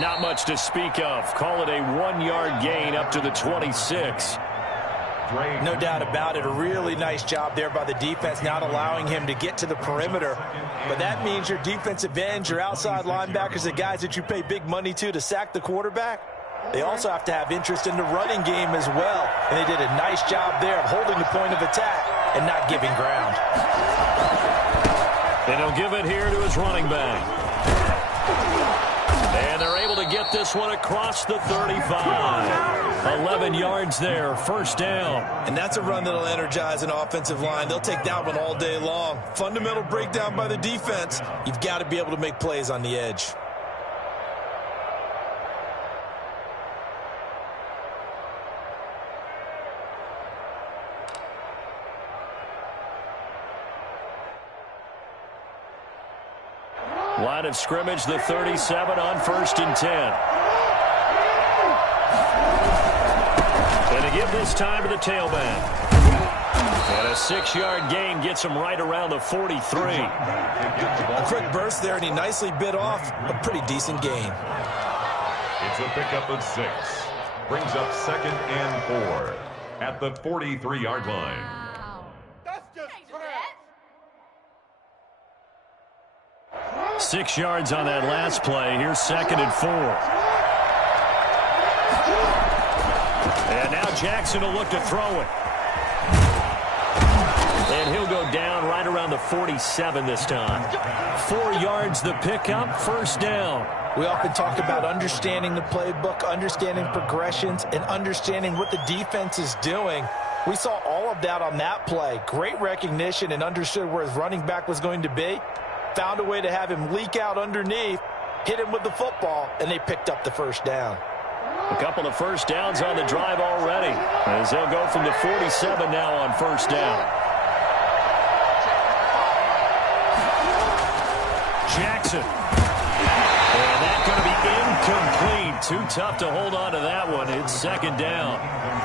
not much to speak of. Call it a 1-yard gain up to the 26. No doubt about it. A really nice job there by the defense, not allowing him to get to the perimeter. But that means your defensive ends, your outside linebackers, the guys that you pay big money to sack the quarterback, they also have to have interest in the running game as well. And they did a nice job there of holding the point of attack and not giving ground. And he'll give it here to his running back. And they're able to get this one across the 35. 11 yards there, first down. And that's a run that'll energize an offensive line. They'll take that one all day long. Fundamental breakdown by the defense. You've got to be able to make plays on the edge. Line of scrimmage, the 37 on 1st and 10. And to give this time to the tailback. And a 6-yard gain gets him right around the 43. A quick burst there, and he nicely bit off a pretty decent gain. It's a pickup of 6. Brings up 2nd and 4 at the 43-yard line. 6 yards on that last play. Here's 2nd and 4. And now Jackson will look to throw it. And he'll go down right around the 47 this time. 4 yards the pickup, first down. We often talk about understanding the playbook, understanding progressions, and understanding what the defense is doing. We saw all of that on that play. Great recognition and understood where his running back was going to be. Found a way to have him leak out underneath, hit him with the football, and they picked up the first down. A couple of first downs on the drive already, as they'll go from the 47 now on first down. Jackson. And that's going to be incomplete. Too tough to hold on to that one. It's 2nd down.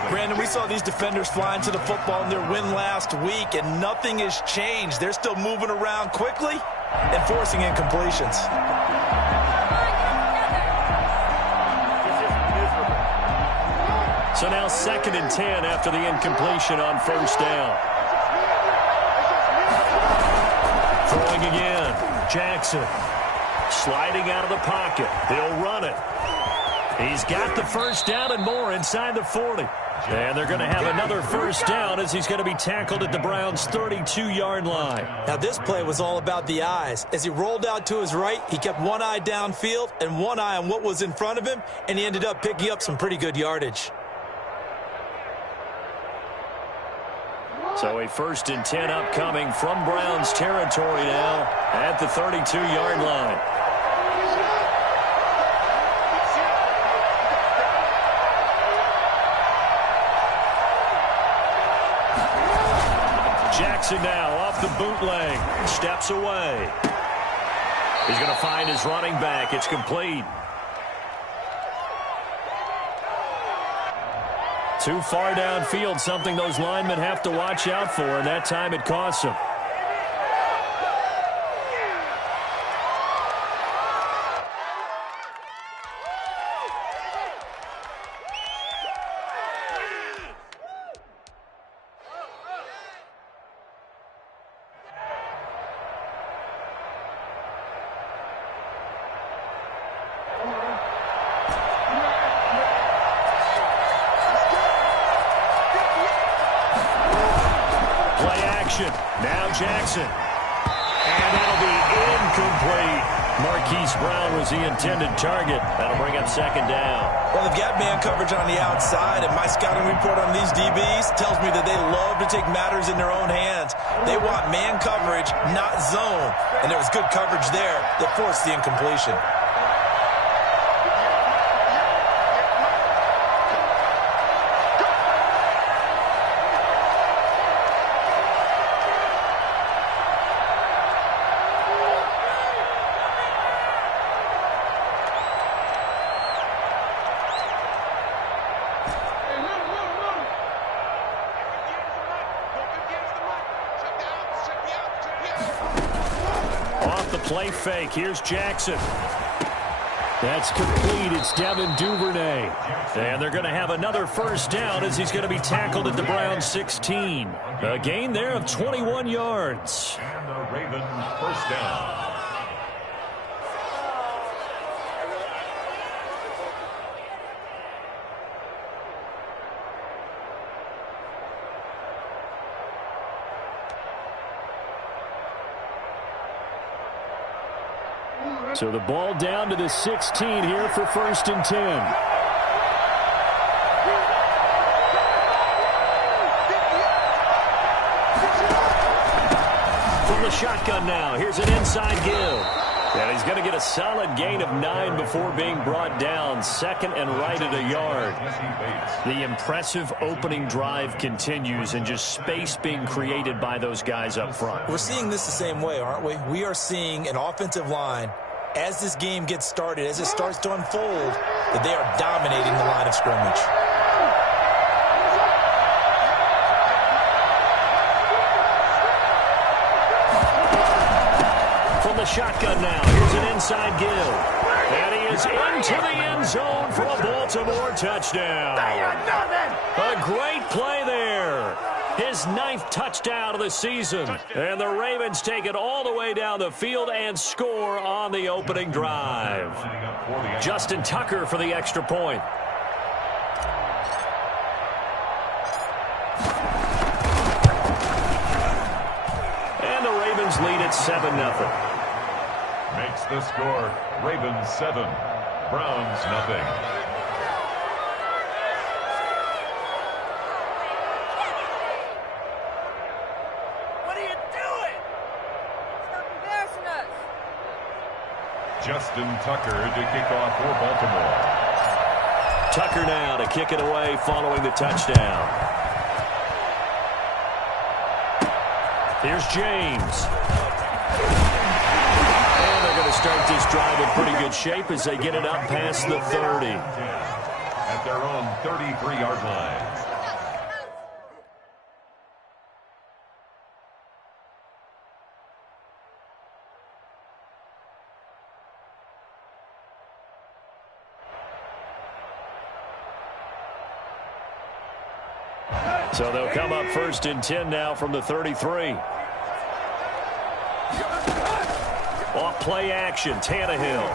Brandon, we saw these defenders flying to the football in their win last week, and nothing has changed. They're still moving around quickly and forcing incompletions. So now 2nd and 10 after the incompletion on first down. Throwing again. Jackson sliding out of the pocket. He'll run it. He's got the first down and more inside the 40. And they're going to have another first down as he's going to be tackled at the Browns' 32-yard line. Now, this play was all about the eyes. As he rolled out to his right, he kept one eye downfield and one eye on what was in front of him, and he ended up picking up some pretty good yardage. So a 1st and 10 upcoming from Browns territory now at the 32-yard line. Jackson now off the bootleg. Steps away. He's going to find his running back. It's complete. Too far downfield, something those linemen have to watch out for, and that time it costs them. Now Jackson. And that'll be incomplete. Marquise Brown was the intended target. That'll bring up 2nd down. Well, they've got man coverage on the outside, and my scouting report on these DBs tells me that they love to take matters in their own hands. They want man coverage, not zone. And there was good coverage there that forced the incompletion. Play fake. Here's Jackson. That's complete. It's Devin Duvernay. And they're going to have another first down as he's going to be tackled at the Browns 16. A gain there of 21 yards. And the Ravens first down. So the ball down to the 16 here for 1st and 10. From the shotgun now, here's an inside give. And he's going to get a solid gain of 9 before being brought down. Second and right at a yard. The impressive opening drive continues and just space being created by those guys up front. We're seeing this the same way, aren't we? We are seeing an offensive line, as this game gets started, as it starts to unfold, that they are dominating the line of scrimmage. From the shotgun now, here's an inside give. And he is into the end zone for a Baltimore touchdown. A great play there. His 9th touchdown of the season. And the Ravens take it all the way down the field and score on the opening drive. Justin Tucker for the extra point. And the Ravens lead at 7-0. Makes the score Ravens 7, Browns nothing. Justin Tucker to kick off for Baltimore. Tucker now to kick it away following the touchdown. Here's James. And they're going to start this drive in pretty good shape as they get it up past the 30. At their own 33-yard line. So they'll come up 1st and 10 now from the 33. Off play action, Tannehill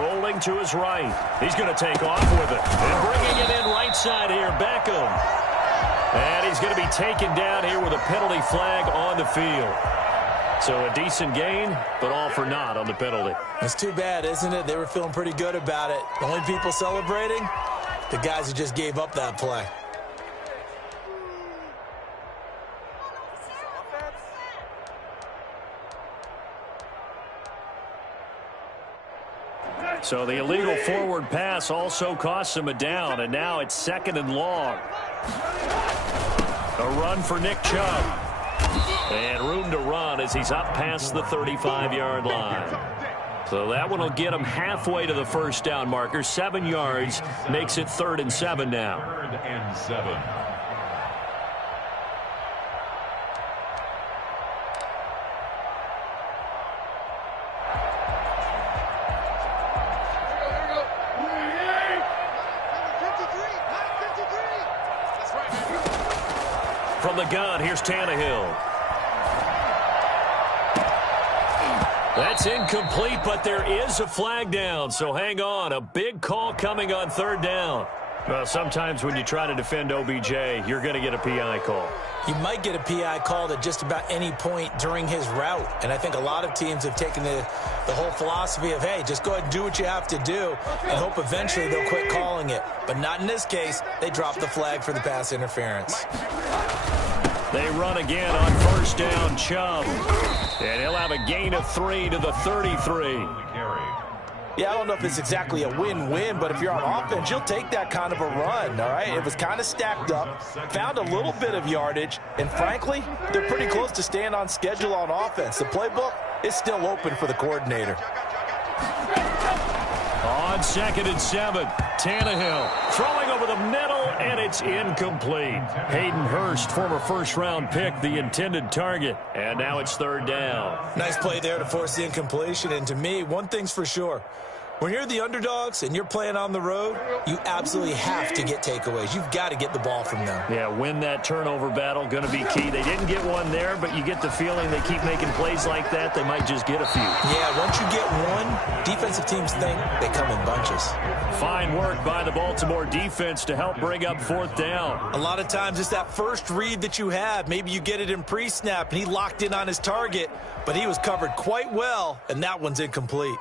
rolling to his right. He's going to take off with it. And bringing it in right side here, Beckham. And he's going to be taken down here with a penalty flag on the field. So a decent gain, but all for naught on the penalty. It's too bad, isn't it? They were feeling pretty good about it. The only people celebrating, the guys who just gave up that play. So the illegal forward pass also costs him a down, and now it's 2nd and long. A run for Nick Chubb. And room to run as he's up past the 35-yard line. So that one will get him halfway to the first down marker. 7 yards makes it 3rd and 7 now. 3rd and 7. From the gun, here's Tannehill. That's incomplete, but there is a flag down, so hang on. A big call coming on 3rd down. Well, sometimes when you try to defend OBJ, you're going to get a PI call. You might get a PI called at just about any point during his route. And I think a lot of teams have taken the whole philosophy of, hey, just go ahead and do what you have to do and hope eventually they'll quit calling it. But not in this case. They dropped the flag for the pass interference. They run again on 1st down, Chubb. And he'll have a gain of 3 to the 33. Yeah, I don't know if it's exactly a win-win, but if you're on offense, you'll take that kind of a run, all right? It was kind of stacked up, found a little bit of yardage, and frankly, they're pretty close to staying on schedule on offense. The playbook is still open for the coordinator. On 2nd and 7, Tannehill throwing over the middle, and it's incomplete. Hayden Hurst, former first-round pick, the intended target, and now it's 3rd down. Nice play there to force the incompletion, and to me, one thing's for sure. When you're the underdogs and you're playing on the road, you absolutely have to get takeaways. You've got to get the ball from them. Yeah, win that turnover battle, going to be key. They didn't get one there, but you get the feeling they keep making plays like that, they might just get a few. Yeah, once you get one, defensive teams think they come in bunches. Fine work by the Baltimore defense to help bring up fourth down. A lot of times it's that first read that you have. Maybe you get it in pre-snap, and he locked in on his target, but he was covered quite well, and that one's incomplete.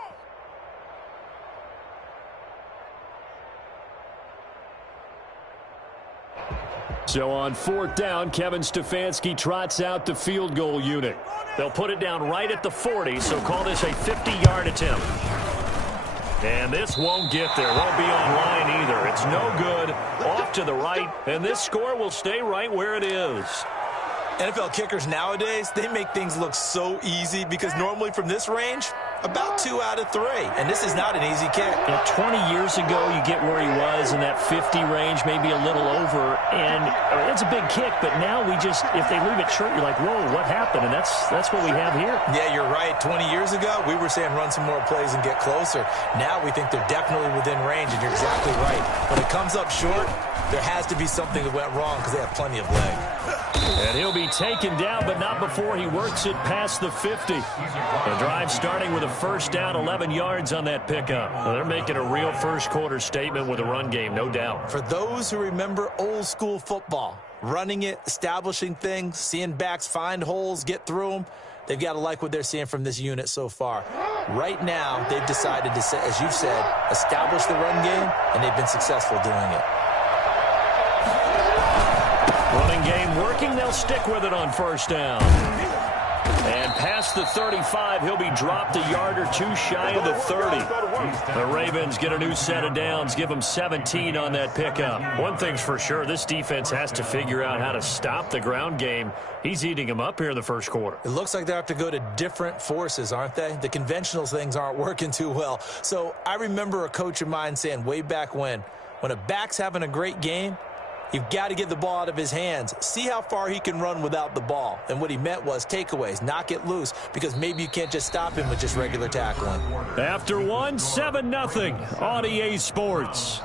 So on fourth down, Kevin Stefanski trots out the field goal unit. They'll put it down right at the 40, so call this a 50-yard attempt. And this won't get there. Won't be on line either. It's no good. Off to the right, and this score will stay right where it is. NFL kickers nowadays, they make things look so easy because normally from this range, about 2 out of 3. And this is not an easy kick. Yeah, 20 years ago, you get where he was in that 50 range, maybe a little over. And it's a big kick, but now we just, if they leave it short, you're like, whoa, what happened? And that's what we have here. Yeah, you're right. 20 years ago, we were saying run some more plays and get closer. Now we think they're definitely within range, and you're exactly right. When it comes up short, there has to be something that went wrong because they have plenty of leg. And he'll be taken down, but not before he works it past the 50. The drive starting with a first down, 11 yards on that pickup. Well, they're making a real first-quarter statement with a run game, no doubt. For those who remember old-school football, running it, establishing things, seeing backs find holes, get through them, they've got to like what they're seeing from this unit so far. Right now, they've decided to, as you've said, establish the run game, and they've been successful doing it. Running game working. They'll stick with it on first down. And past the 35, he'll be dropped a yard or two shy of the 30. The Ravens get a new set of downs, give them 17 on that pickup. One thing's for sure, this defense has to figure out how to stop the ground game. He's eating them up here in the first quarter. It looks like they have to go to different forces, aren't they? The conventional things aren't working too well. So I remember a coach of mine saying way back when a back's having a great game, you've got to get the ball out of his hands. See how far he can run without the ball. And what he meant was takeaways, knock it loose, because maybe you can't just stop him with just regular tackling. After 7-0 on EA Sports.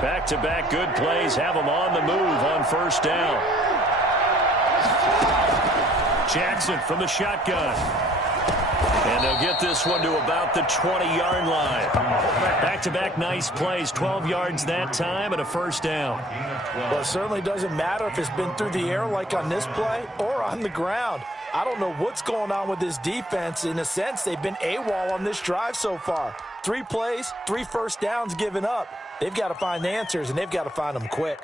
Back-to-back good plays have them on the move on first down. Jackson from the shotgun. And they'll get this one to about the 20-yard line. Back-to-back nice plays, 12 yards that time and a first down. Well, it certainly doesn't matter if it's been through the air like on this play or on the ground. I don't know what's going on with this defense. In a sense, they've been AWOL on this drive so far. 3 plays, 3 first downs given up. They've got to find the answers, and they've got to find them quick.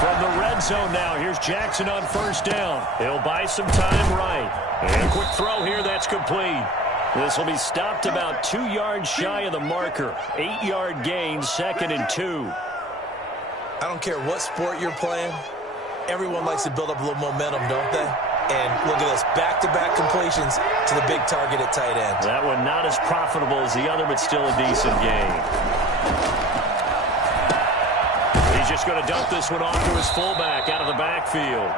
From the red zone now, here's Jackson on first down. He'll buy some time right. And a quick throw here, that's complete. This will be stopped about 2 yards shy of the marker. 8-yard gain, 2nd and 2. I don't care what sport you're playing. Everyone likes to build up a little momentum, don't they? And look at this, back-to-back completions to the big target at tight end. That one not as profitable as the other, but still a decent gain. He's just going to dump this one off to his fullback out of the backfield.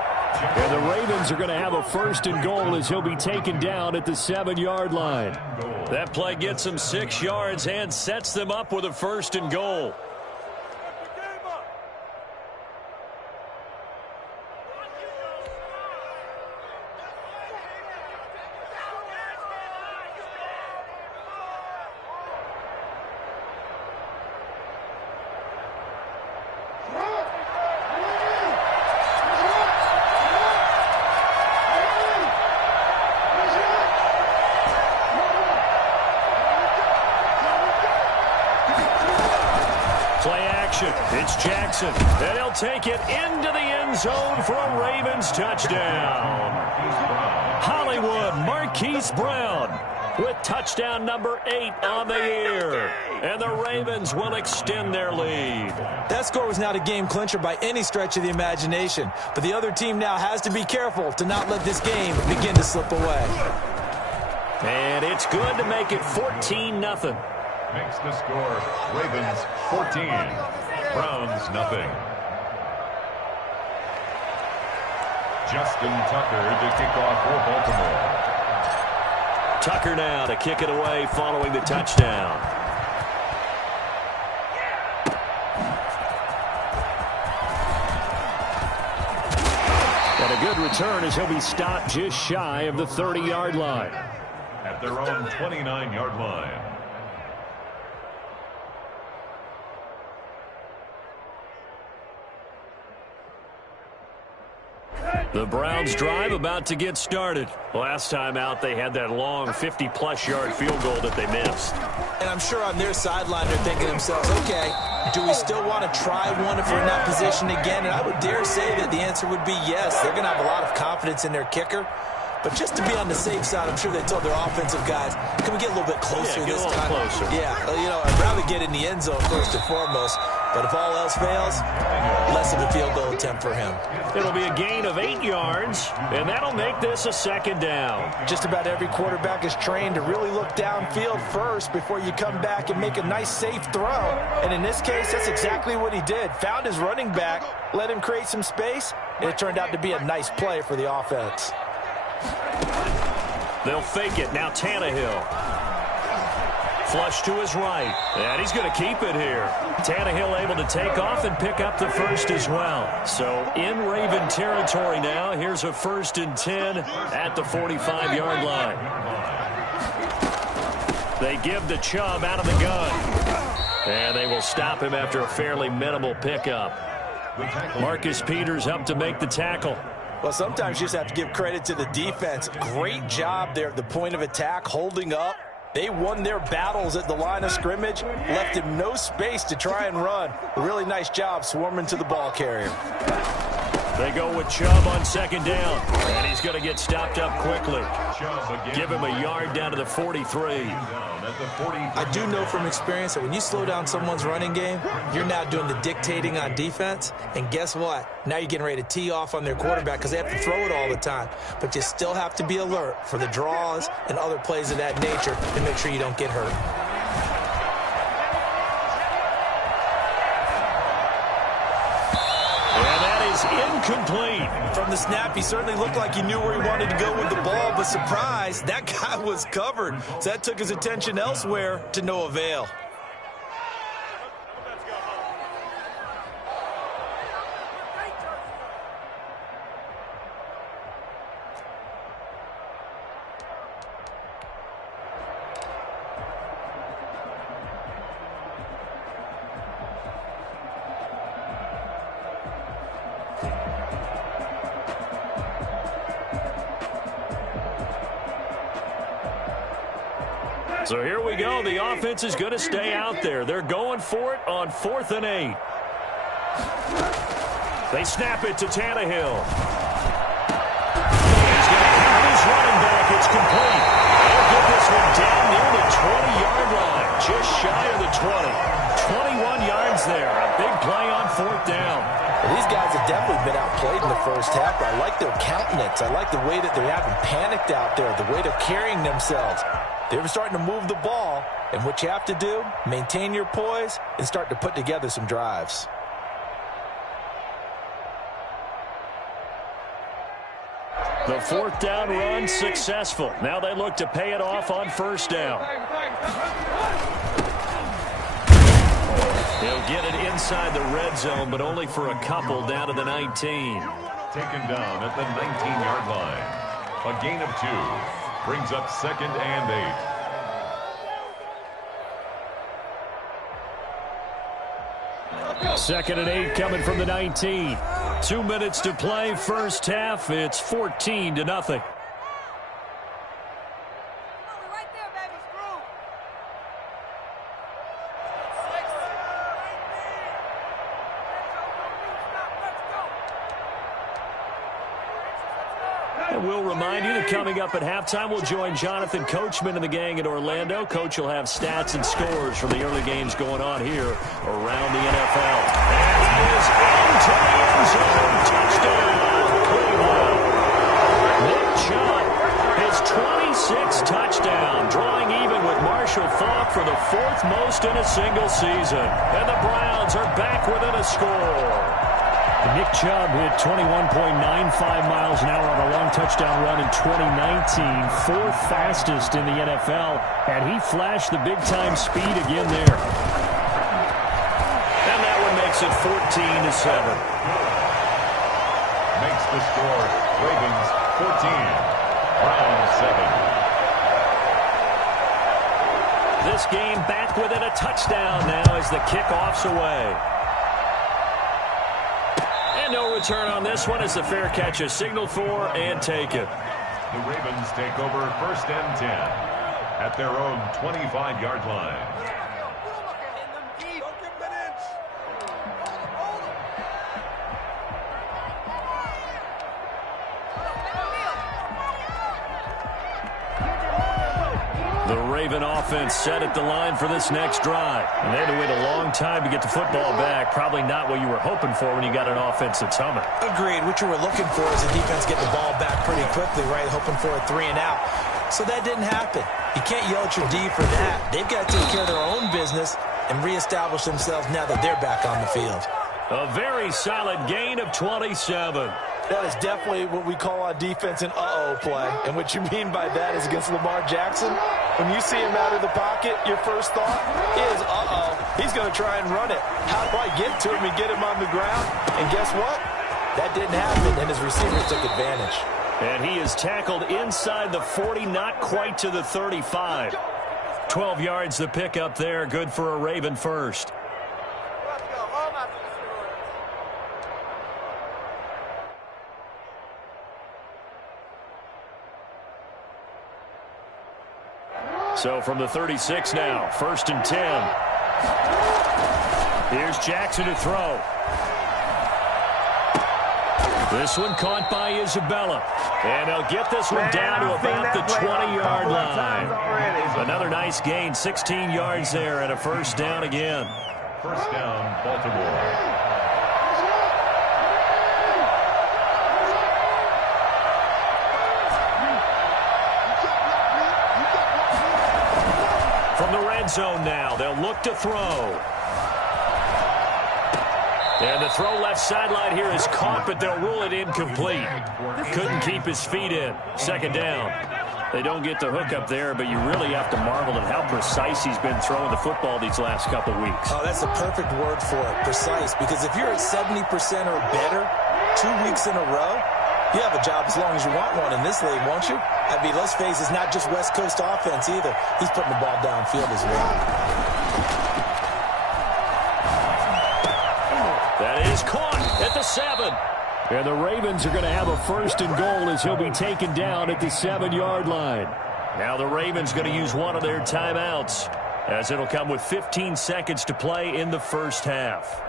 And the Ravens are going to have a 1st and goal as he'll be taken down at the 7-yard line. That play gets him 6 yards and sets them up with a 1st and goal. It's Jackson, and he'll take it into the end zone for a Ravens touchdown. Hollywood Marquise Brown with touchdown number 8 on the year. And the Ravens will extend their lead. That score was not a game clincher by any stretch of the imagination. But the other team now has to be careful to not let this game begin to slip away. And it's good to make it 14-0. Makes the score Ravens 14, Browns nothing. Justin Tucker to kick off for Baltimore. Tucker now to kick it away following the touchdown. And a good return as he'll be stopped just shy of the 30-yard line. At their own 29-yard line. The Browns drive about to get started. Last time out, they had that long 50-plus yard field goal that they missed. And I'm sure on their sideline they're thinking to themselves, okay, do we still want to try one if we're in that position again? And I would dare say that the answer would be yes. They're going to have a lot of confidence in their kicker. But just to be on the safe side, I'm sure they told their offensive guys, can we get a little bit closer this time? Closer. Yeah, you know, I'd rather get in the end zone first and foremost. But if all else fails, less of a field goal attempt for him. It'll be a gain of 8 yards, and that'll make this a second down. Just about every quarterback is trained to really look downfield first before you come back and make a nice, safe throw. And in this case, that's exactly what he did. Found his running back, let him create some space, and it turned out to be a nice play for the offense. They'll fake it. Now Tannehill. Flush to his right. And he's going to keep it here. Tannehill able to take off and pick up the first as well. So in Raven territory now. Here's a 1st and 10 at the 45-yard line. They give the Chubb out of the gun. And they will stop him after a fairly minimal pickup. Marcus Peters up to make the tackle. Well, sometimes you just have to give credit to the defense. Great job there at the point of attack, holding up. They won their battles at the line of scrimmage, left him no space to try and run. A really nice job swarming to the ball carrier. They go with Chubb on 2nd down, and he's going to get stopped up quickly. Give him a yard down to the 43. I do know from experience that when you slow down someone's running game, you're now doing the dictating on defense. And guess what? Now you're getting ready to tee off on their quarterback because they have to throw it all the time. But you still have to be alert for the draws and other plays of that nature to make sure you don't get hurt. Incomplete. From the snap, he certainly looked like he knew where he wanted to go with the ball, but surprise, that guy was covered. So that took his attention elsewhere to no avail. So here we go. The offense is going to stay out there. They're going for it on 4th and 8. They snap it to Tannehill. He's going to have his running back. It's complete. They'll get this one down near the 20-yard line, just shy of the 20. 21 yards there. A big play on 4th down. Well, these guys have definitely been outplayed in the first half. I like their countenance. I like the way that they haven't panicked out there, the way they're carrying themselves. They're starting to move the ball, and what you have to do, maintain your poise and start to put together some drives. The 4th down run successful. Now they look to pay it off on 1st down. He'll get it inside the red zone, but only for a couple down to the 19. Taken down at the 19-yard line. A gain of 2. Brings up 2nd and 8. 2nd and 8 coming from the 19. 2 minutes to play. First half. It's 14-0. And we'll remind you that coming up at halftime, we'll join Jonathan Coachman and the gang in Orlando. Coach will have stats and scores from the early games going on here around the NFL. And he is into the end zone. Touchdown, Cleveland. Nick Chubb, his 26th touchdown, drawing even with Marshall Faulk for the 4th most in a single season. And the Browns are back within a score. Nick Chubb hit 21.95 miles an hour on a long touchdown run in 2019, 4th fastest in the NFL, and he flashed the big-time speed again there. And that one makes it 14-7. Makes the score Ravens 14, Browns 7. This game back within a touchdown now as the kickoff's away. No return on this one as the fair catch is signaled for and taken. The Ravens take over 1st and 10 at their own 25-yard line. The Raven offense set at the line for this next drive. And they had to wait a long time to get the football back. Probably not what you were hoping for when you got an offense that's humming. Agreed. What you were looking for is the defense getting the ball back pretty quickly, right? Hoping for a 3 and out. So that didn't happen. You can't yell at your D for that. They've got to take care of their own business and reestablish themselves now that they're back on the field. A very solid gain of 27. That is definitely what we call on defense an uh-oh play. And what you mean by that is against Lamar Jackson, when you see him out of the pocket, your first thought is, uh-oh, he's going to try and run it. How do I get to him and get him on the ground? And guess what? That didn't happen, and his receivers took advantage. And he is tackled inside the 40, not quite to the 35. 12 yards the pickup there, good for a Raven first. So from the 36 now, 1st and 10. Here's Jackson to throw. This one caught by Isabella. And he'll get this one down to about the 20-yard line. Another nice gain, 16 yards there, and a 1st down again. 1st down, Baltimore. From the red zone now, they'll look to throw. And the throw left sideline here is caught, but they'll rule it incomplete. Couldn't keep his feet in. 2nd down. They don't get the hook up there, but you really have to marvel at how precise he's been throwing the football these last couple weeks. Oh, that's a perfect word for it, precise, because if you're at 70% or better 2 weeks in a row, you have a job as long as you want one in this league, won't you? I mean, let's face it, it's not just West Coast offense either. He's putting the ball downfield as well. That is caught at the 7. And the Ravens are going to have a 1st and goal as he'll be taken down at the 7-yard line. Now the Ravens going to use one of their timeouts, as it'll come with 15 seconds to play in the 1st half.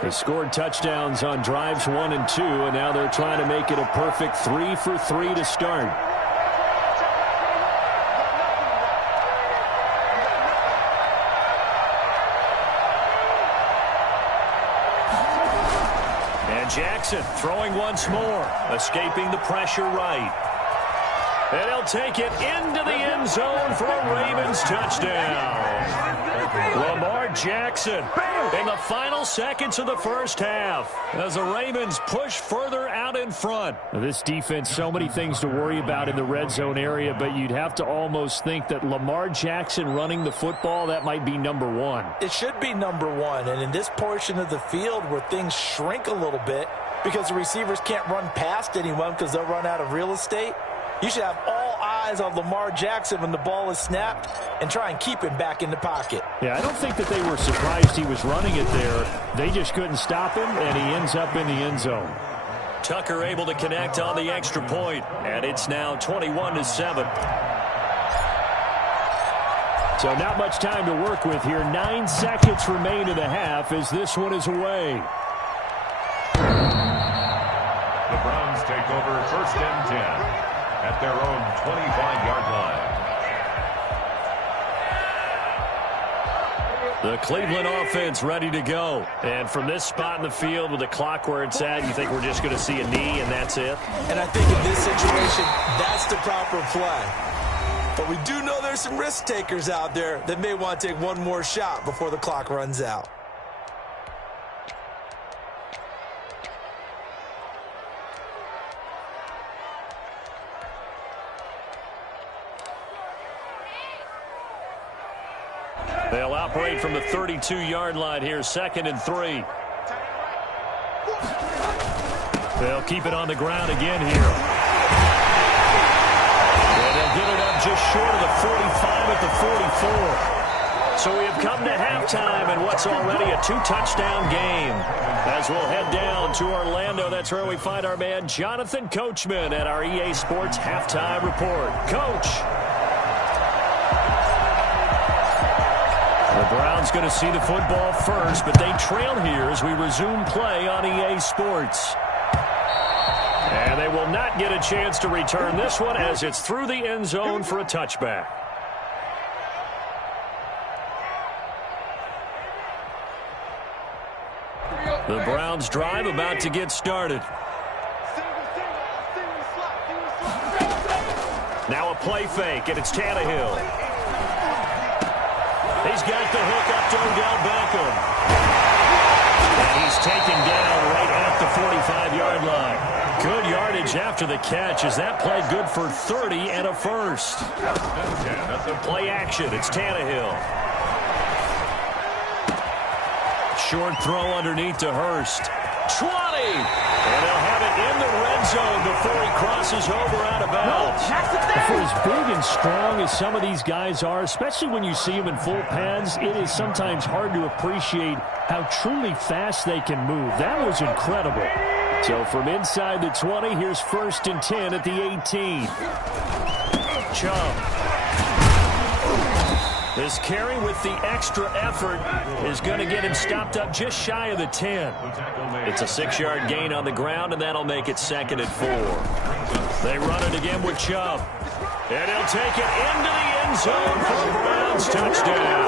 They scored touchdowns on drives 1 and 2, and now they're trying to make it a perfect 3 for 3 to start. And Jackson throwing once more, escaping the pressure right. And he'll take it into the end zone for a Ravens touchdown. Lamar Jackson in the final seconds of the 1st half as the Ravens push further out in front. Now, this defense, so many things to worry about in the red zone area, but you'd have to almost think that Lamar Jackson running the football, that might be number 1. It should be number 1, and in this portion of the field where things shrink a little bit because the receivers can't run past anyone because they'll run out of real estate, you should have all eyes on Lamar Jackson when the ball is snapped and try and keep him back in the pocket. Yeah, I don't think that they were surprised he was running it there. They just couldn't stop him, and he ends up in the end zone. Tucker able to connect on the extra point, and it's now 21-7. So not much time to work with here. 9 seconds remain in the half as this one is away. The Browns take over 1st and 10 at their own 25-yard line. The Cleveland offense ready to go. And from this spot in the field with the clock where it's at, you think we're just going to see a knee and that's it? And I think in this situation, that's the proper play. But we do know there's some risk takers out there that may want to take one more shot before the clock runs out. They'll operate from the 32-yard line here, 2nd and 3. They'll keep it on the ground again here. And they'll get it up just short of the 45 at the 44. So we have come to halftime in what's already a 2-touchdown game. As we'll head down to Orlando, that's where we find our man Jonathan Coachman at our EA Sports Halftime Report. Coach. The Browns going to see the football first, but they trail here as we resume play on EA Sports. And they will not get a chance to return this one as it's through the end zone for a touchback. The Browns drive about to get started. Now a play fake, and it's Tannehill. He's got the hook up to Odell Beckham. And he's taken down right at the 45-yard line. Good yardage after the catch as that play good for 30 and a first. Play action. It's Tannehill. Short throw underneath to Hurst. 20. And they'll have it in the red zone before he crosses over out of bounds. For as big and strong as some of these guys are, especially when you see them in full pads, it is sometimes hard to appreciate how truly fast they can move. That was incredible. So from inside the 20, here's 1st and 10 at the 18. Chubb. This carry with the extra effort is going to get him stopped up just shy of the 10. It's a 6-yard gain on the ground, and that'll make it 2nd and 4. They run it again with Chubb. And he'll take it into the end zone for the Browns touchdown.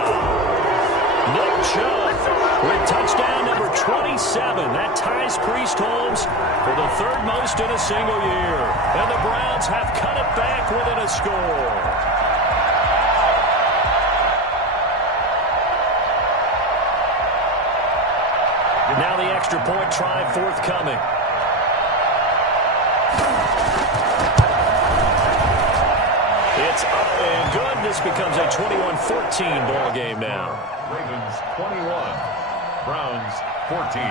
Nick Chubb with touchdown number 27. That ties Priest Holmes for the 3rd most in a single year. And the Browns have cut it back within a score. Now the extra point try forthcoming. It's up and good. This becomes a 21-14 ball game now. Ravens 21, Browns 14.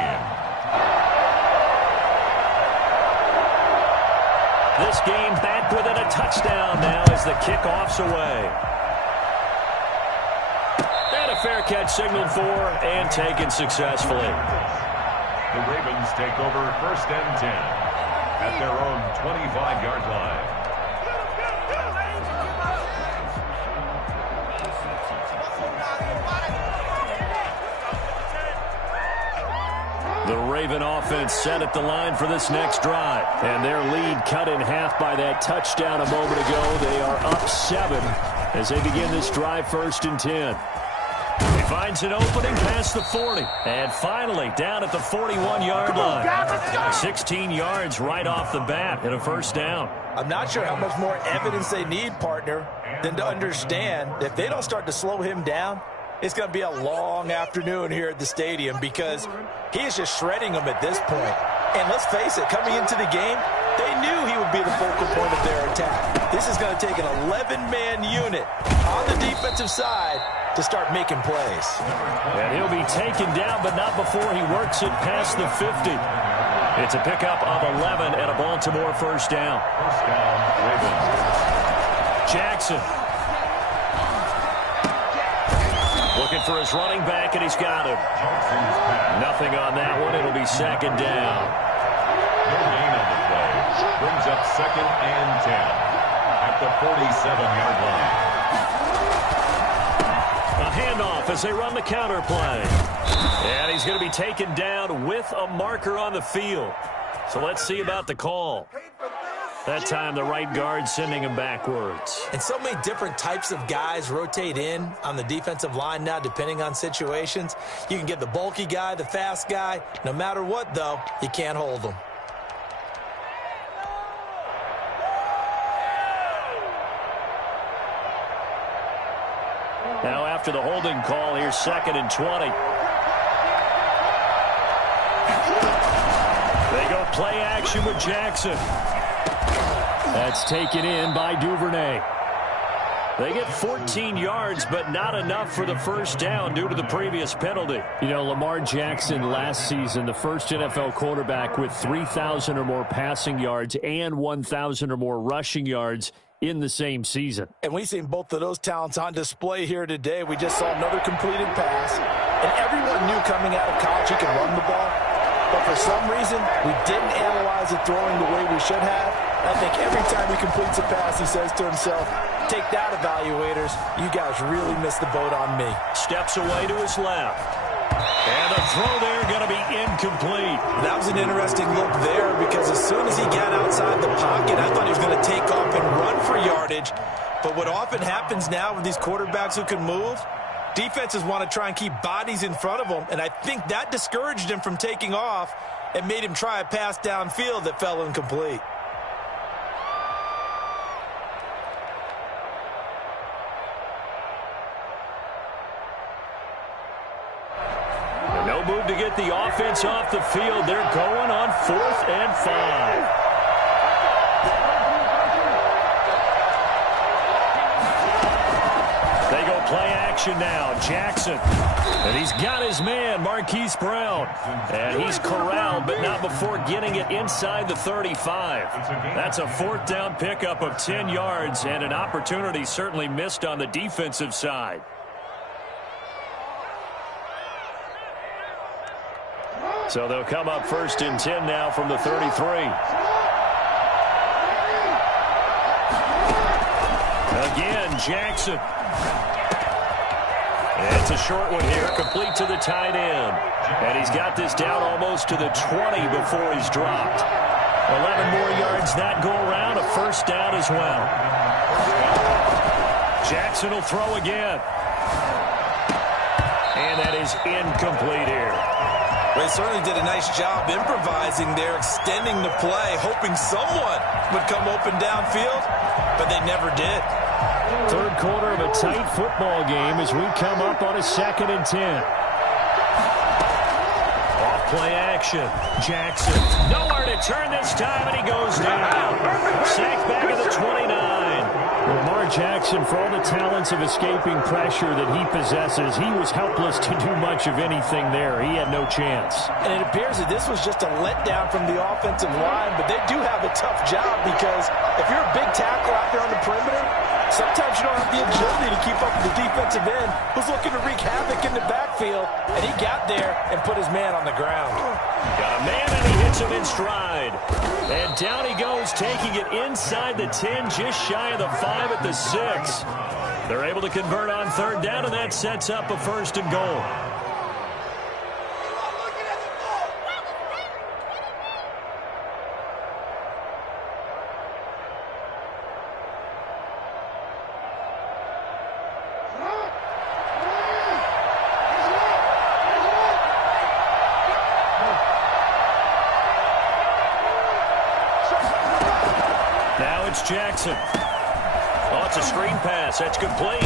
This game back within a touchdown now as the kickoff's away. And a fair catch signaled for and taken successfully. The Ravens take over 1st and 10 at their own 25-yard line. The Raven offense set at the line for this next drive. And their lead cut in half by that touchdown a moment ago. They are up 7 as they begin this drive 1st and 10. He finds an opening past the 40. And finally down at the 41-yard line. 16 yards right off the bat and a 1st down. I'm not sure how much more evidence they need, partner, than to understand that if they don't start to slow him down, it's going to be a long afternoon here at the stadium because he is just shredding them at this point. And let's face it, coming into the game, they knew he would be the focal point of their attack. This is going to take an 11-man unit on the defensive side to start making plays. And he'll be taken down, but not before he works it past the 50. It's a pickup of 11 and a Baltimore 1st down. 1st down, Ravens. Jackson. Looking for his running back, and he's got him. Nothing on that one. It'll be 2nd down. No gain on the play. Brings up 2nd and 10 at the 47-yard line. handoff as they run the counter play. And he's going to be taken down with a marker on the field. So let's see about the call. That time the right guard sending him backwards. And so many different types of guys rotate in on the defensive line now depending on situations. You can get the bulky guy, the fast guy. No matter what, though, you can't hold them. Now after the holding call, here's 2nd and 20. They go play action with Jackson. That's taken in by Duvernay. They get 14 yards, but not enough for the first down due to the previous penalty. You know, Lamar Jackson last season, the first NFL quarterback with 3,000 or more passing yards and 1,000 or more rushing yards in the same season. And we've seen both of those talents on display here today. We just saw another completed pass. And everyone knew coming out of college he could run the ball. But for some reason, we didn't analyze it throwing the way we should have. I think every time he completes a pass, he says to himself, take that, evaluators. You guys really missed the boat on me. Steps away to his left. And the throw there going to be incomplete. That was an interesting look there because as soon as he got outside the pocket, I thought he was going to take off and run for yardage. But what often happens now with these quarterbacks who can move, defenses want to try and keep bodies in front of them, and I think that discouraged him from taking off and made him try a pass downfield that fell incomplete. No move to get the offense off the field. They're going on 4th and 5. They go play action now. Jackson. And he's got his man, Marquise Brown. And he's corralled, but not before getting it inside the 35. That's a 4th down pickup of 10 yards and an opportunity certainly missed on the defensive side. So they'll come up 1st and 10 now from the 33. Again, Jackson. It's a short one here, complete to the tight end. And he's got this down almost to the 20 before he's dropped. 11 more yards that go around, a 1st down as well. Jackson will throw again. And that is incomplete here. They certainly did a nice job improvising there, extending the play, hoping someone would come open downfield, but they never did. 3rd quarter of a tight football game as we come up on a 2nd and 10. Off play action. Jackson. Nowhere to turn this time, and he goes down. Sacked back at the 29. Lamar Jackson, for all the talents of escaping pressure that he possesses, he was helpless to do much of anything there. He had no chance. And it appears that this was just a letdown from the offensive line, but they do have a tough job because if you're a big tackle out there on the perimeter, sometimes you don't have the agility to keep up with the defensive end who's looking to wreak havoc in the backfield, and he got there and put his man on the ground. Got a man, and he hits him in stride. And down he goes, taking it inside the 10, just shy of the 5 at the 6. They're able to convert on 3rd down, and that sets up a 1st and goal. Jackson. Oh, it's a screen pass. That's complete.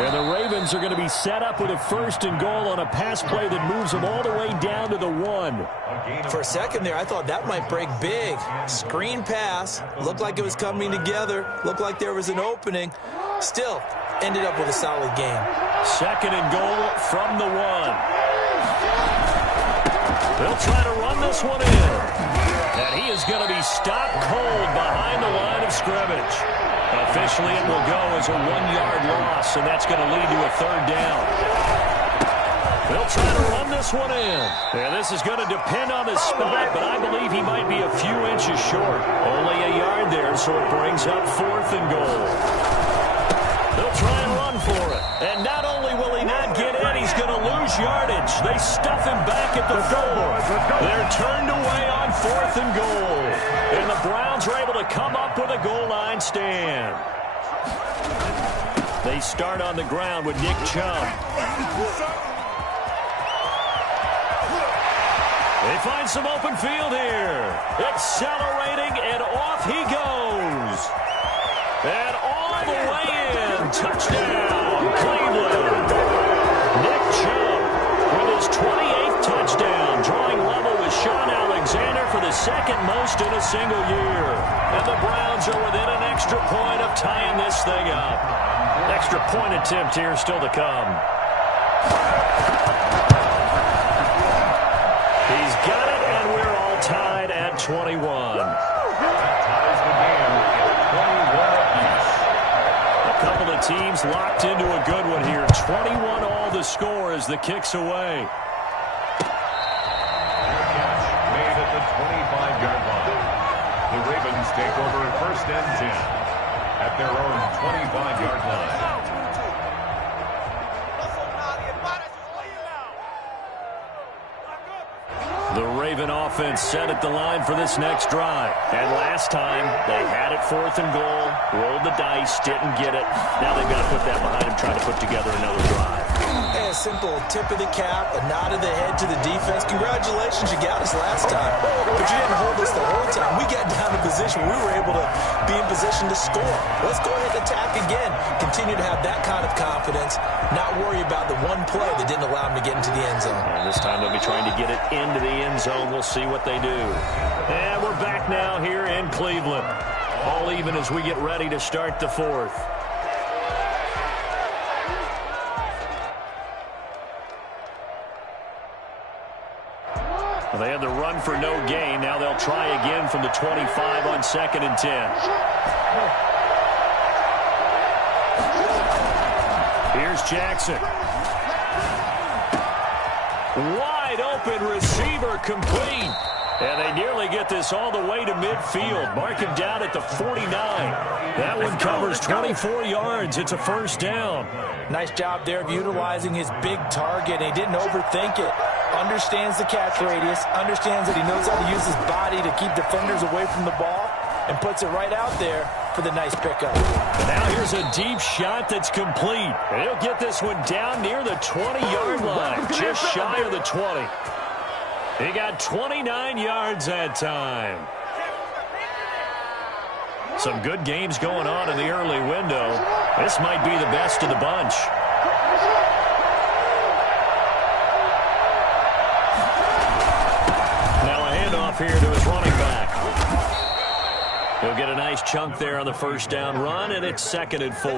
And the Ravens are going to be set up with a 1st and goal on a pass play that moves them all the way down to the 1. For a second there, I thought that might break big. Screen pass. Looked like it was coming together. Looked like there was an opening. Still, ended up with a solid game. 2nd and goal from the 1. They'll try to run this one in. And he is going to be stopped cold behind the line of scrimmage. Officially, it will go as a 1-yard loss, and that's going to lead to a 3rd down. They'll try to run this one in. And this is going to depend on the spot, but I believe he might be a few inches short. Only a yard there, so it brings up 4th and goal. They'll try and run for it. And not only will he not get in, he's going to lose yardage. They stuff him back at the 4. They're turned away on 4th and goal. And the Browns are able to come up with a goal line stand. They start on the ground with Nick Chubb. They find some open field here. Accelerating, and off he goes. And all the way in. Touchdown, Cleveland. Nick Chubb with his 28th touchdown, drawing level with Shaun Alexander for the second most in a single year. And the Browns are within an extra point of tying this thing up. Extra point attempt here still to come. He's got it, and we're all tied at 21. That ties the game at 21 apiece. A couple of teams locked into a good one here. 21 all the score as the kick's away. Made at the 25-yard line. The Ravens take over 1st and 10 at their own 25-yard line. The Raven offense set at the line for this next drive. And last time, they had it 4th and goal, rolled the dice, didn't get it. Now they've got to put that behind them, try to put together another drive. Hey, a simple tip of the cap, a nod of the head to the defense. Congratulations, you got us last time. But you didn't hold us the whole time. We got down in position. We were able to be in position to score. Let's go ahead and attack again. Continue to have that kind of confidence. Not worry about the one play that didn't allow them to get into the end zone. And this time they'll be trying to get it into the end zone. We'll see what they do. And we're back now here in Cleveland. All even as we get ready to start the 4th. Well, they had the run for no gain. Now they'll try again from the 25 on 2nd and 10. Here's Jackson. Wide open receiver complete. And they nearly get this all the way to midfield. Mark him down at the 49. That one covers 24 yards. It's a 1st down. Nice job there of utilizing his big target. He didn't overthink it. Understands the catch radius. Understands that he knows how to use his body to keep defenders away from the ball. And puts it right out there for the nice pickup. And now here's a deep shot that's complete. And he'll get this one down near the 20-yard line. Just shy of the 20. He got 29 yards that time. Some good games going on in the early window. This might be the best of the bunch. Now a handoff here to his running back. He'll get a nice chunk there on the 1st down run, and it's 2nd and 4.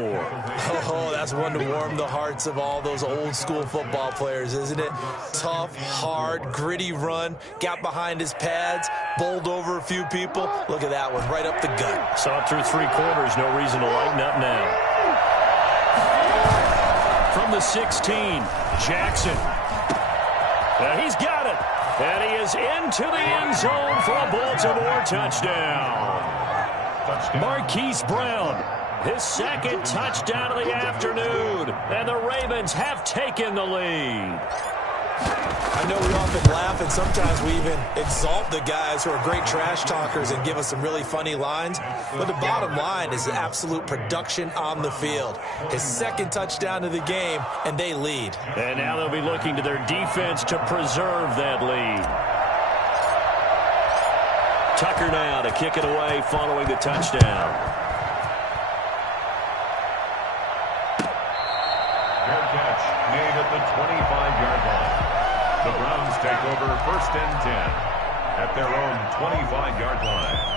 Oh, that's one to warm the hearts of all those old school football players, isn't it? Tough, hard, gritty run, got behind his pads, bowled over a few people. Look at that one, right up the gut. Saw it through 3 quarters, no reason to lighten up now. From the 16, Jackson. And he's got it. And he is into the end zone for a Baltimore touchdown. Marquise Brown, his 2nd touchdown of the afternoon. And the Ravens have taken the lead. I know we often laugh, and sometimes we even exalt the guys who are great trash talkers and give us some really funny lines. But the bottom line is absolute production on the field. His 2nd touchdown of the game, and they lead. And now they'll be looking to their defense to preserve that lead. Tucker now to kick it away following the touchdown. Fair catch made at the 25-yard line. The Browns take over 1st and 10 at their own 25-yard line.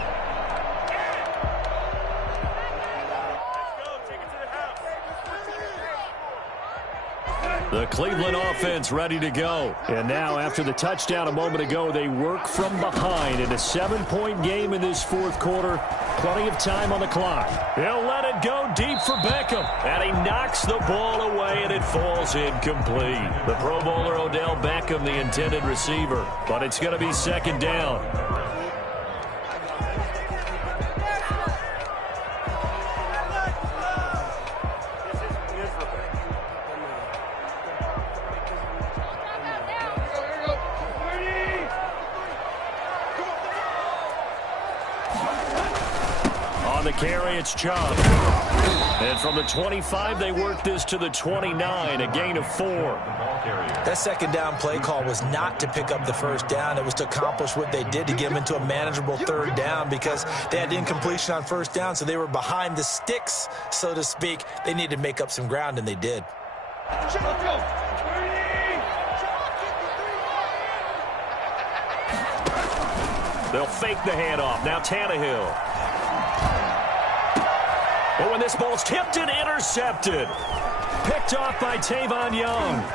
The Cleveland offense ready to go. And now, after the touchdown a moment ago, they work from behind in a 7-point game in this 4th quarter. Plenty of time on the clock. He'll let it go deep for Beckham. And he knocks the ball away, and it falls incomplete. The Pro Bowler Odell Beckham, the intended receiver. But it's going to be 2nd down. On the carry, it's Chubb. And from the 25, they work this to the 29, a gain of 4. That second down play call was not to pick up the first down. It was to accomplish what they did, to get them into a manageable third down, because they had incompletion on first down, so they were behind the sticks, so to speak. They needed to make up some ground, and they did. They'll fake the handoff. Now Tannehill. Oh, and this ball's tipped and intercepted. Picked off by Tavon Young.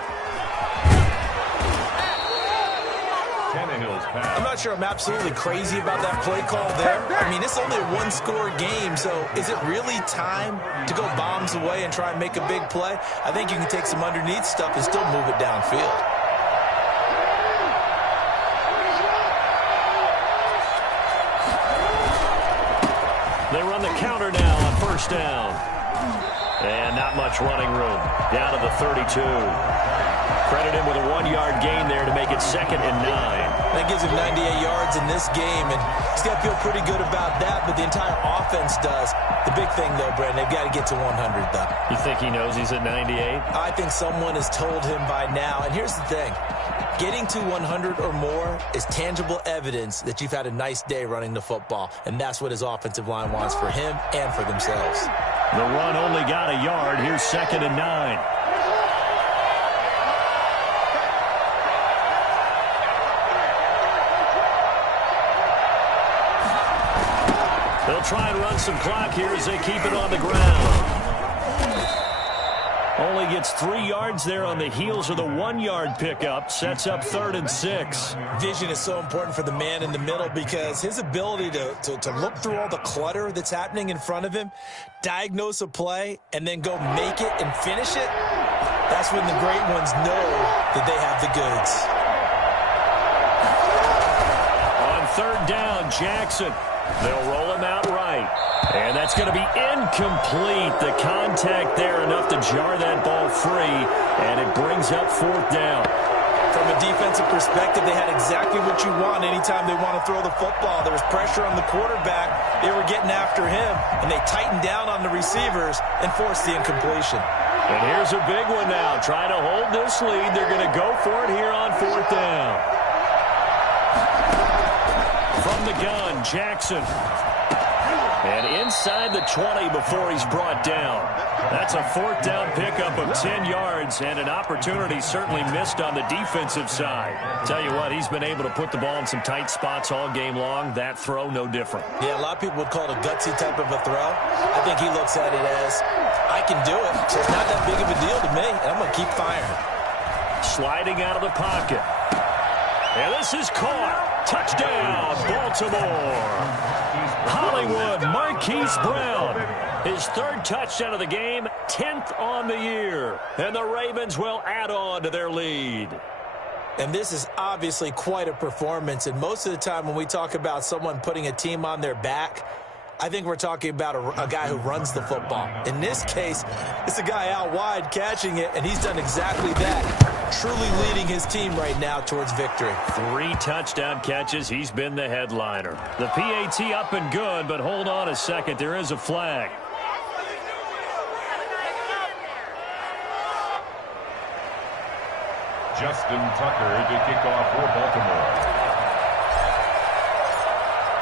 I'm not sure I'm absolutely crazy about that play call there. I mean, it's only a one-score game, so is it really time to go bombs away and try and make a big play? I think you can take some underneath stuff and still move it downfield. They run the counter now on first down. And not much running room. Down to the 32. Credit him with a 1-yard gain there to make it 2nd and 9. That gives him 98 yards in this game, and he's got to feel pretty good about that, but the entire offense does. The big thing, though, Brandon, they've got to get to 100, though. You think he knows he's at 98? I think someone has told him by now, and here's the thing. Getting to 100 or more is tangible evidence that you've had a nice day running the football, and that's what his offensive line wants for him and for themselves. The run only got a yard. Here's 2nd and 9. They'll try and run some clock here as they keep it on the ground. Only gets 3 yards there on the heels of the 1-yard pickup. Sets up 3rd and 6. Vision is so important for the man in the middle, because his ability to look through all the clutter that's happening in front of him, diagnose a play, and then go make it and finish it, that's when the great ones know that they have the goods. On 3rd down, Jackson. They'll roll him out right. And that's going to be incomplete. The contact there enough to jar that ball free, and it brings up 4th down. From a defensive perspective, they had exactly what you want anytime they want to throw the football. There was pressure on the quarterback. They were getting after him, and they tightened down on the receivers and forced the incompletion. And here's a big one now. Trying to hold this lead. They're going to go for it here on 4th down. From the gun, Jackson. And inside the 20 before he's brought down. That's a 4th down pickup of 10 yards, and an opportunity certainly missed on the defensive side. Tell you what, he's been able to put the ball in some tight spots all game long. That throw, no different. Yeah, a lot of people would call it a gutsy type of a throw. I think he looks at it as, I can do it, so it's not that big of a deal to me, and I'm going to keep firing. Sliding out of the pocket. And this is caught. Touchdown, Baltimore. Hollywood, Marquise Brown. His 3rd touchdown of the game, 10th on the year. And the Ravens will add on to their lead. And this is obviously quite a performance. And most of the time when we talk about someone putting a team on their back, I think we're talking about a guy who runs the football. In this case, it's a guy out wide catching it, and he's done exactly that, truly leading his team right now towards victory. 3 touchdown catches. He's been the headliner. The PAT up and good, but hold on a second. There is a flag. Justin Tucker to kick off for Baltimore.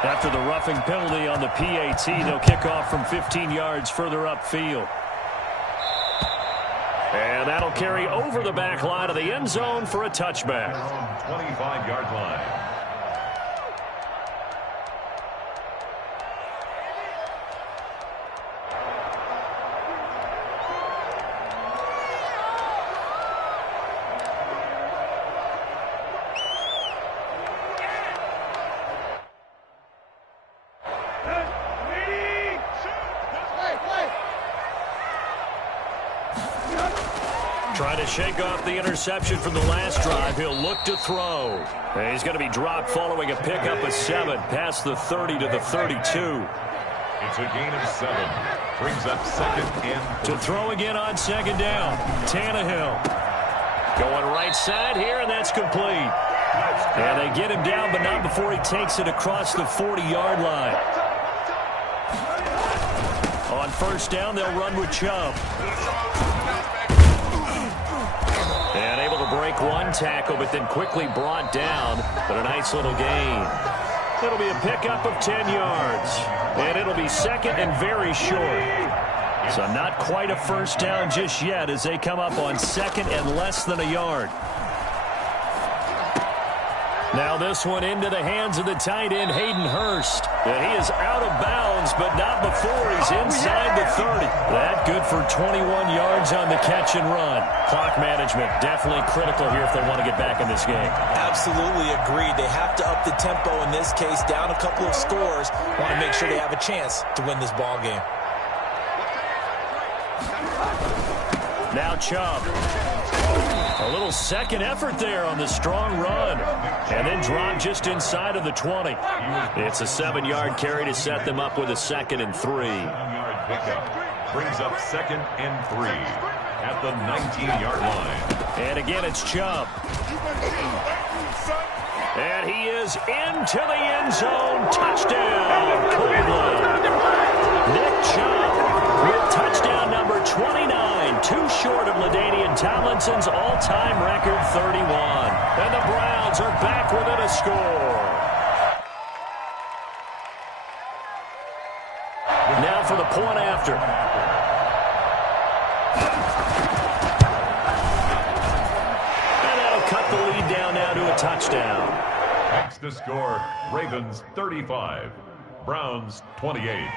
After the roughing penalty on the PAT, they'll kick off from 15 yards further upfield. And that'll carry over the back line of the end zone for a touchback. 25-yard line. Trying to shake off the interception from the last drive. He'll look to throw. And he's going to be dropped following a pickup of 7 past the 30 to the 32. It's a gain of 7. Brings up 2nd and 13. To throw again on 2nd down. Tannehill going right side here, and that's complete. And they get him down, but not before he takes it across the 40-yard line. On first down, they'll run with Chubb. And able to break one tackle, but then quickly brought down. But a nice little gain. It'll be a pickup of 10 yards. And it'll be second and very short. So not quite a first down just yet as they come up on second and less than a yard. Now this one into the hands of the tight end, Hayden Hurst. And he is out of bounds, but not before he's inside the 30. That good for 21 yards on the catch and run. Clock management definitely critical here if they want to get back in this game. Absolutely agreed. They have to up the tempo in this case, down a couple of scores. Want to make sure they have a chance to win this ball game. Now Chubb. A little second effort there on the strong run. And then dropped just inside of the 20. It's a 7-yard carry to set them up with a second and 3. 7-yard pickup brings up second and 3 at the 19-yard line. And again, it's Chubb. And he is into the end zone. Touchdown, Cleveland. Nick Chubb with touchdown number 29, too short of LaDainian Tomlinson's all-time record 31. And the Browns are back within a score. Now for the point after. And that'll cut the lead down now to a touchdown. Next to score, Ravens 35, Browns 28.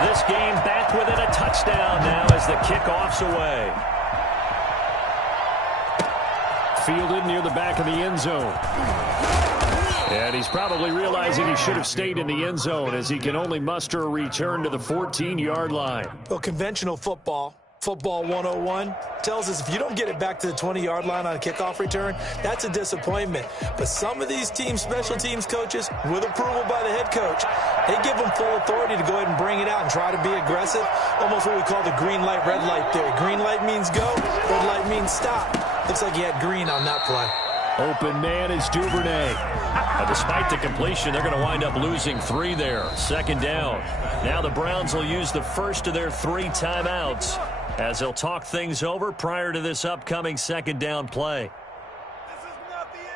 This game back within a touchdown now as the kickoff's away. Fielded near the back of the end zone. And he's probably realizing he should have stayed in the end zone as he can only muster a return to the 14-yard line. Well, conventional football 101, tells us if you don't get it back to the 20-yard line on a kickoff return, that's a disappointment. But some of these teams, special teams coaches, with approval by the head coach, they give them full authority to go ahead and bring it out and try to be aggressive. Almost what we call the green light, red light theory. Green light means go, red light means stop. Looks like he had green on that play. Open man is Duvernay. Despite the completion, they're going to wind up losing 3 there. Second down. Now the Browns will use the first of their 3 timeouts as they'll talk things over prior to this upcoming second down play. This is not the end.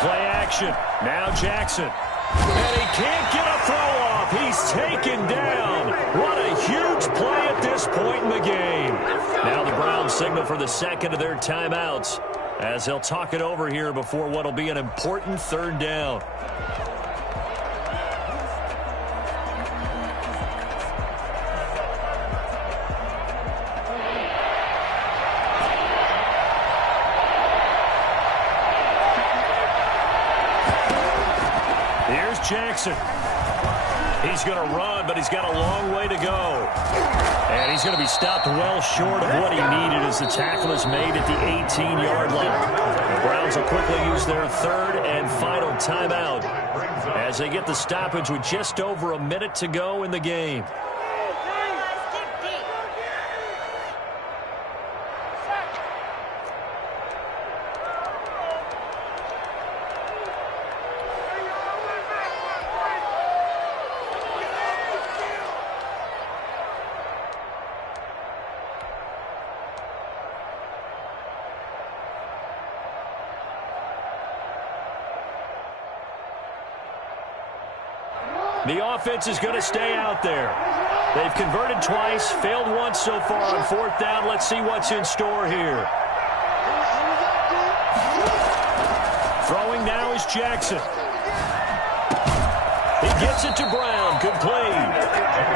Play action. Now Jackson. And he can't get a throw off. He's taken down. What a huge play at this point in the game. Now the Browns signal for the second of their timeouts as they'll talk it over here before what will be an important third down. Here's Jackson. He's going to run, but he's got a long way to go. And he's going to be stopped well short of what he needed as the tackle is made at the 18-yard line. The Browns will quickly use their third and final timeout as they get the stoppage with just over a minute to go in the game. The offense is going to stay out there. They've converted twice, failed once so far on fourth down. Let's see what's in store here. Throwing now is Jackson. He gets it to Brown, complete.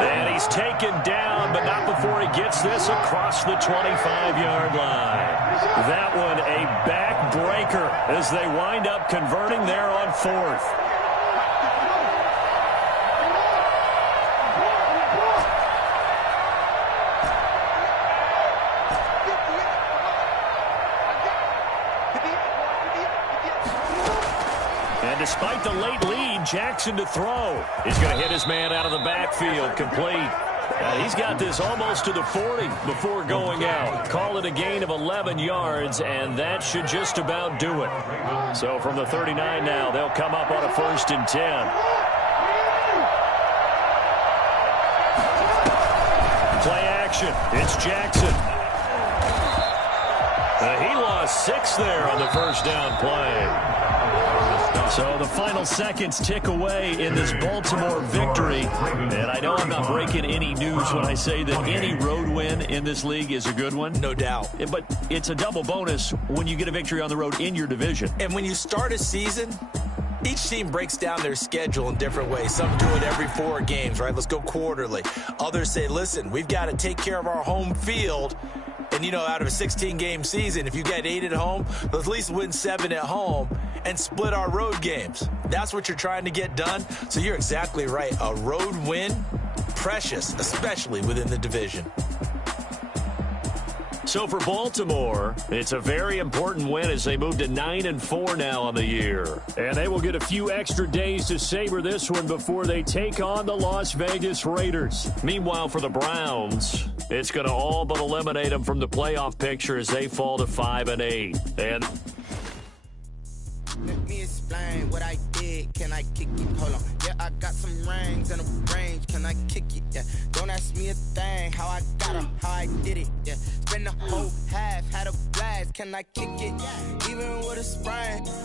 And he's taken down, but not before he gets this across the 25-yard line. That one a backbreaker as they wind up converting there on fourth. despite the late lead, Jackson to throw. He's going to hit his man out of the backfield, complete. He's got this almost to the 40 before going out. Call it a gain of 11 yards, and that should just about do it. So from the 39 now, they'll come up on a 1st and 10. Play action. It's Jackson. He lost 6 there on the first down play. So the final seconds tick away in this Baltimore victory. And I know I'm not breaking any news when I say that any road win in this league is a good one. No doubt. But it's a double bonus when you get a victory on the road in your division. And when you start a season, each team breaks down their schedule in different ways. Some do it every 4 games, right? Let's go quarterly. Others say, listen, we've got to take care of our home field. And, you know, out of a 16-game season, if you get 8 at home, let's at least win 7 at home and split our road games. That's what you're trying to get done. So you're exactly right. A road win, precious, especially within the division. So for Baltimore, it's a very important win as they move to 9-4 now on the year. And they will get a few extra days to savor this one before they take on the Las Vegas Raiders. Meanwhile, for the Browns, it's going to all but eliminate them from the playoff picture as they fall to 5-8. And let me explain what I did. Can I kick it? Hold on. Yeah, I got some rings and a range. Can I kick it? Yeah. Don't ask me a thing. How I got them, how I did it. Yeah. Spend the whole half, had a blast. Can I kick it? Even with a sprain.